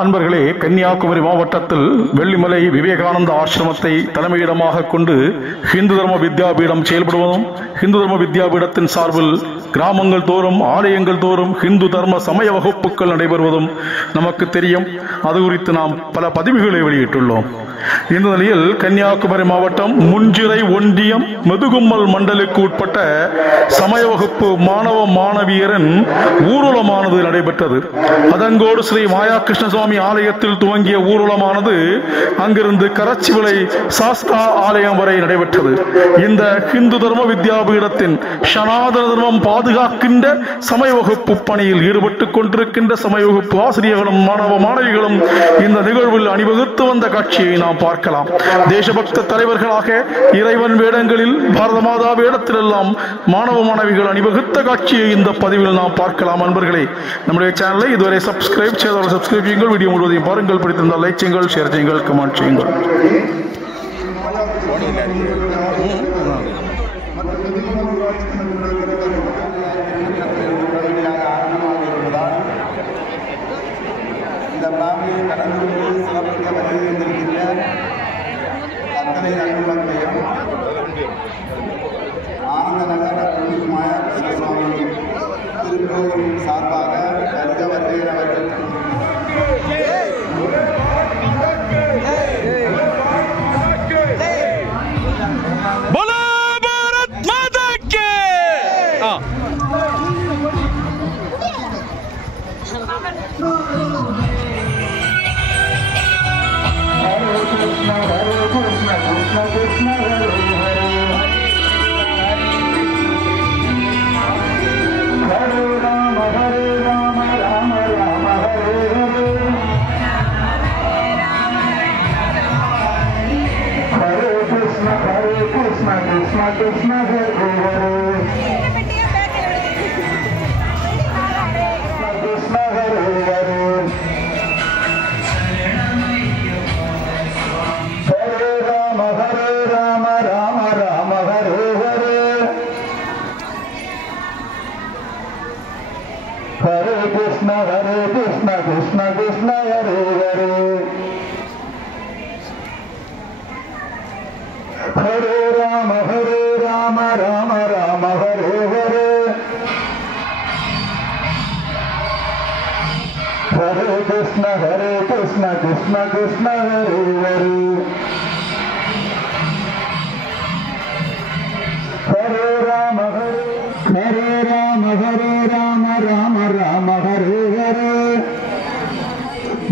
அன்பர்களே, கன்னியாகுமரி மாவட்டத்தில் வெள்ளிமலை விவேகானந்த ஆசிரமத்தை தலைமையிடமாக கொண்டு ஹிந்து தர்ம வித்யாபீடம் செயல்படுவதும், ஹிந்து தர்ம வித்யாபீடத்தின் சார்பில் கிராமங்கள் தோறும் ஆலயங்கள் தோறும் ஹிந்து தர்ம சமய வகுப்புகள் நடைபெறுவதும் நமக்கு தெரியும். அது குறித்து நாம் பல பதிவுகளை வெளியிட்டுள்ளோம். இந்த நிலையில் கன்னியாகுமரி மாவட்டம் முஞ்சிறை ஒன்றியம் மெதுகும்மல் மண்டலுக்கு உட்பட்ட சமய வகுப்பு மாணவ மாணவியரின் ஊர்வலமானது நடைபெற்றது. அதங்கோடு ஸ்ரீ மாயா கிருஷ்ண சுவாமி ஆலயத்தில் துவங்கிய ஊர்வலமானது அங்கிருந்து கரச்சிவிளை சாஸ்தா ஆலயம் வரை நடைபெற்றது. இந்த ஹிந்து தர்ம வித்யாபீடத்தின் சனாதன தர்மம் பாதுகாக்கின்ற சமய வகுப்பு பணியில் ஈடுபட்டுக் கொண்டிருக்கின்ற சமய வகுப்பு ஆசிரியர்களும் மாணவ மாணவிகளும் இந்த நிகழ்வில் அணிவகுத்து வந்த காட்சியை நாம் பார்க்கலாம். தேசபக்த தலைவர்களாக இறைவன் வேடங்களில் பாரத மாதா வேடத்தில் எல்லாம் மாணவ மாணவிகள் அணிவகுத்த காட்சியை இந்த பதிவில் நாம் பார்க்கலாம். அன்பர்களே, நம்முடைய சேனலை இதுவரை சப்ஸ்கிரைப் செய்தவர்கள் சப்ஸ்கிரைப் செய்யுங்கள். வீடியோ முழுவதையும் பாருங்கள். பிடித்திருந்தால் லைக் செய்யுங்கள், ஷேர் செய்யுங்கள், கமெண்ட் செய்யுங்கள். அத்தனை நண்பர்களையும் ஆனந்தநகர் அருள்மிகு மாயா கிருஷ்ண சுவாமி திருக்கோயில் சார்பாக வருக வருகிறவர்கள்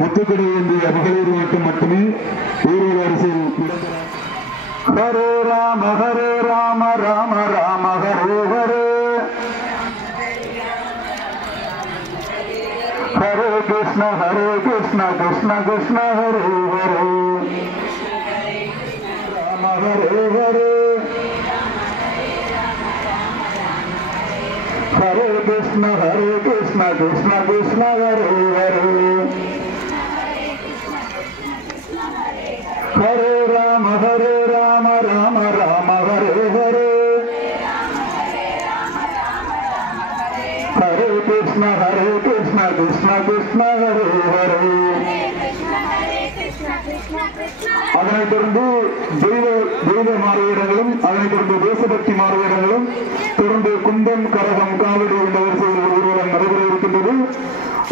முத்துக்குடி என்ற மகளிர் ஓட்டம் மட்டுமே ஊர்வல வரிசையில் ஹரே ராம ராம ராம ஹரே ஹரே ஹரே கிருஷ்ண கிருஷ்ண கிருஷ்ண ஹரே ஹரே ராம ஹரே ஹரே ஹரே கிருஷ்ண கிருஷ்ண கிருஷ்ண ஹரே ஹரே ஹரே ராம ராம ராம ஹரே ஹரே ஹரே கிருஷ்ண கிருஷ்ண கிருஷ்ண ஹரே ஹரே. அதனைத் தொடர்ந்து தெய்வ மாறுவேடங்களும், அதனைத் தொடர்ந்து தேசபக்தி மாறுவேடங்களும், தொடர்ந்து குந்தம் கரகம் காவடி என்ற வரிசையில் ஊர்வலம் நடைபெற இருக்கின்றது.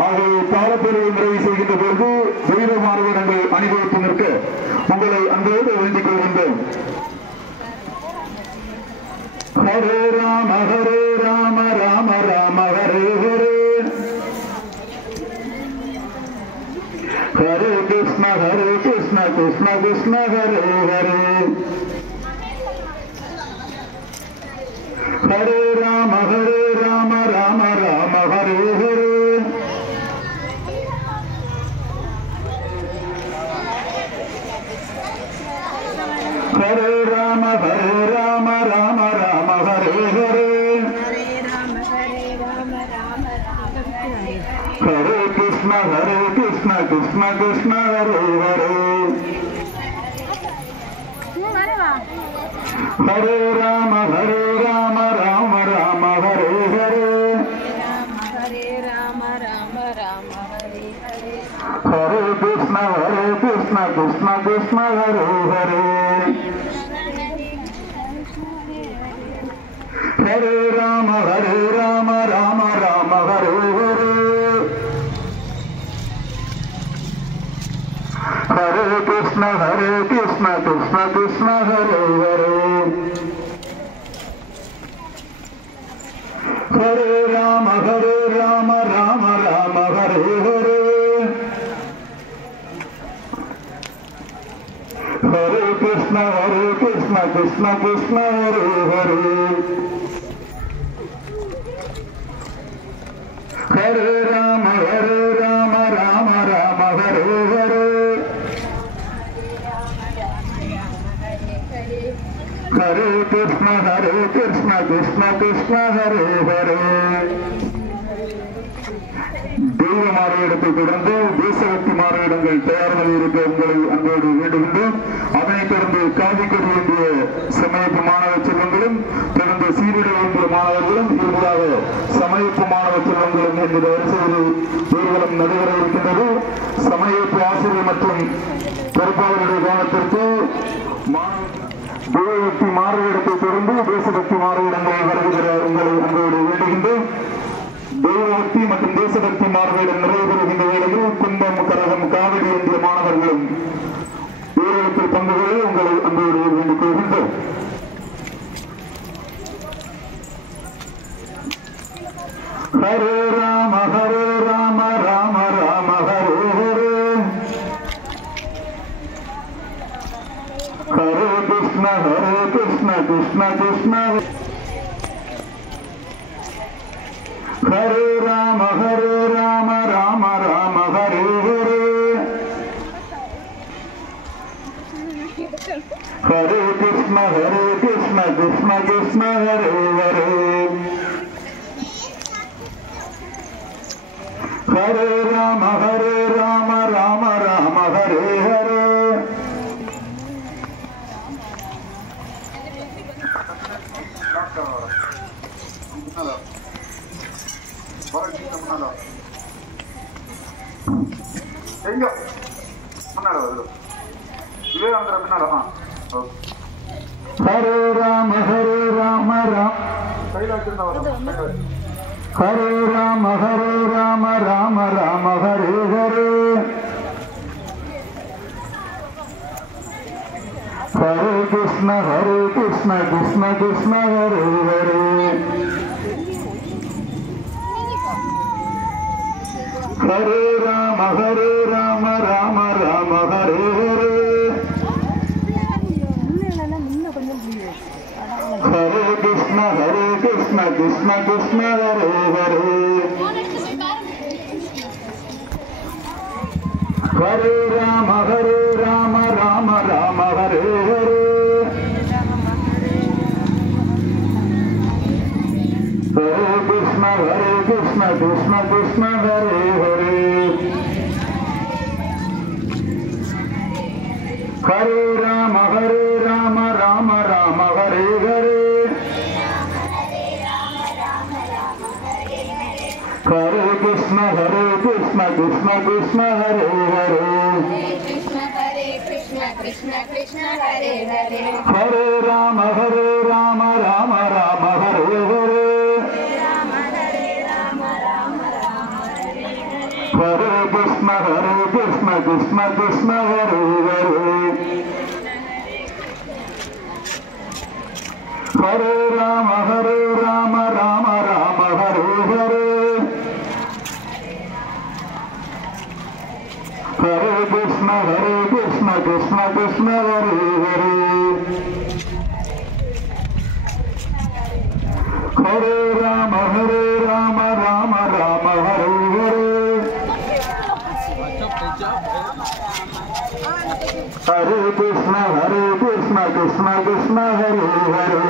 ஆகவே காலப்பொழுது நிறைவு செய்கின்ற பொழுது தெய்வ மாறுவேடங்கள் அணிவகுத்து நிற்க உங்களை அன்போடு வேண்டிக் கொள்கின்றோம். ஹரே ராம ராம ராம ஹரே ஹரே ஹரே கிருஷ்ண கிருஷ்ண கிருஷ்ண ஹரே ஹரே ஹரே ராம ராம ராம ஹரே ஹரே ஹரே ராம ராம ராம ஹரே ஹரே ஹரே கிருஷ்ண கிருஷ்ண கிருஷ்ண ஹரே ஹரே ஹரே ராம ராம ராம ஹரே ஹரே ஹரே ராம ராம ராம ஹரே हरे कृष्ण कृष्ण कृष्ण हरे हरे हरे राम राम राम हरे हरे हरे कृष्ण कृष्ण कृष्ण हरे हरे हरे राम राम राम हरे हरे हरे कृष्ण कृष्ण कृष्ण हरे हरे हरे राम राम हरे हरे हरे कृष्ण कृष्ण कृष्ण हरे हरे தெய்வ மாறுவேடத்தை தொடர்ந்து தேசபக்தி மாறுவேடங்கள் தயார் நிலையில் இருக்க உங்களை அன்போடு வேண்டுகின்றோம். அதனைத் தொடர்ந்து காவி கொடி வேண்டிய சமயப்பு மாணவ செல்வங்களும் தொடர்ந்து சீருடை வேண்டிய மாணவர்களும் இறுதியாக சமயப்பு மாணவ செல்வங்களும் என்கிற வரிசையில் ஊர்வலம் நடைபெற இருக்கின்றது. சமயப்பு ஆசிரியர் மற்றும் பொறுப்பாளருடைய கவனத்திற்கு தெய்வபக்தி மாறுவேடத்தை தொடர்ந்து தேசபக்தி மாறுவேடங்களை வருகிற உங்களை அன்போடு வேண்டுகின்றோம். தெய்வபக்தி மற்றும் தேசபக்தி மாறுவேடம் நிறைவேறுகின்ற வேளையில் கும்பம் கரகம் காவிரி என்ற மாணவர்களும் ஊர்வலத்தில் பங்கு கொள்ள உங்களை அன்போடு வேண்டிக் கொள்கின்றோம். ஹரே ராம ராம ராம ஹரே ஹரே ஹரே கிருஷ்ண கிருஷ்ண கிருஷ்ண हरे राम राम राम हरे हरे हरे कृष्ण कृष्ण कृष्ण हरे हरे हरे राम राम राम हरे हरे हरे राम राम हरे राम राम हरे हरे हरे कृष्ण कृष्ण कृष्ण हरे हरे हरे राम राम हरे हरे हरे कृष्ण कृष्ण कृष्ण हरे हरे हरे राम राम हरे हरे हरे कृष्ण कृष्ण हरे हरे हरे राम राम हरे हरे हरे कृष्ण कृष्ण हरे हरे हरे राम राम हरे हरे हरे कृष्ण कृष्ण हरे हरे हरे राम राम हरे हरे हरे कृष्ण कृष्ण हरे हरे हरे राम हरे राम हरे हरे हरे कृष्ण कृष्ण हरे हरे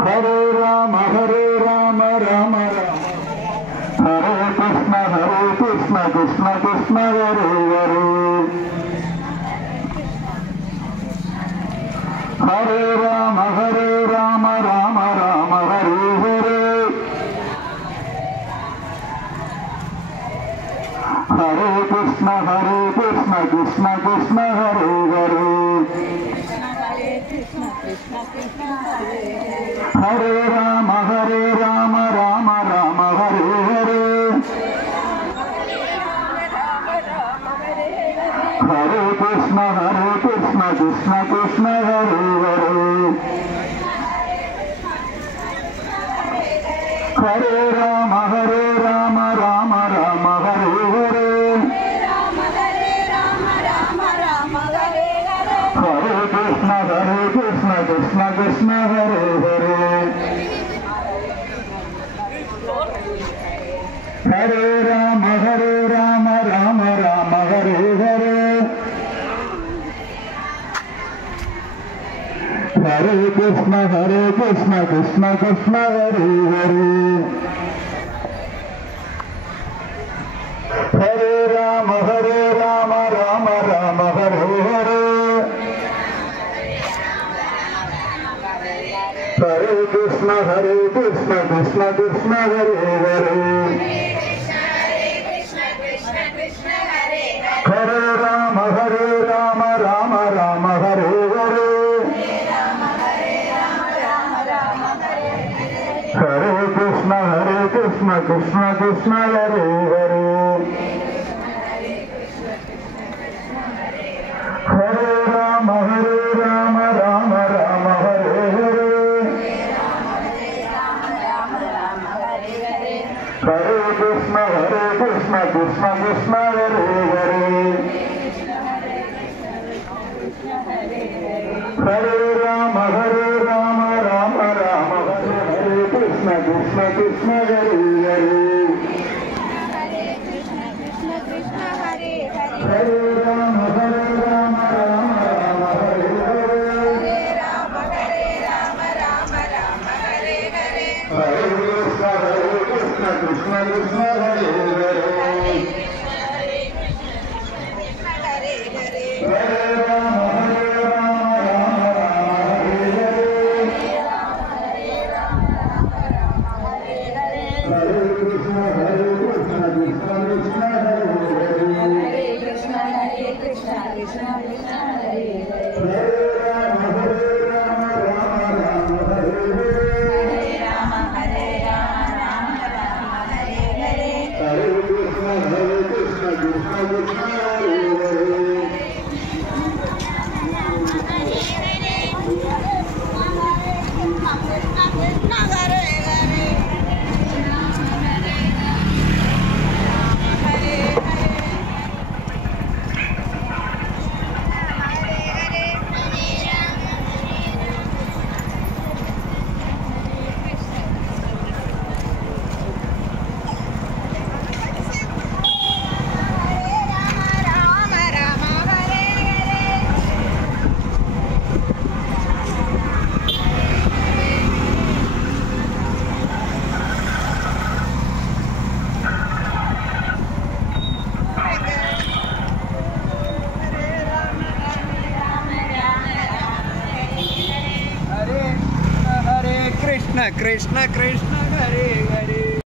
हरे राम राम हरे कृष्ण कृष्ण हरे हरे हरे राम राम हरे हरे हरे कृष्ण कृष्ण कृष्ण हरे हरे हरे राम राम राम हरे हरे हरे कृष्ण कृष्ण कृष्ण हरे हरे हरे राम राम राम हरे हरे हरे कृष्ण कृष्ण कृष्ण हरे हरे हरे राम राम हरे हरे हरे कृष्ण कृष्ण कृष्ण हरे हरे हरे राम राम हरे हरे हरे कृष्ण कृष्ण कृष्ण हरे हरे हरे राम राम हरे हरे हरे कृष्ण कृष्ण कृष्ण हरे हरे हरे राम राम हरे हरे हरे कृष्ण कृष्ण कृष्ण हरे हरे हरे राम हरे कृष्ण कृष्ण हरे हरे हरे राम हरे कृष्ण कृष्ण हरे हरे हरे राम कृष्ण कृष्ण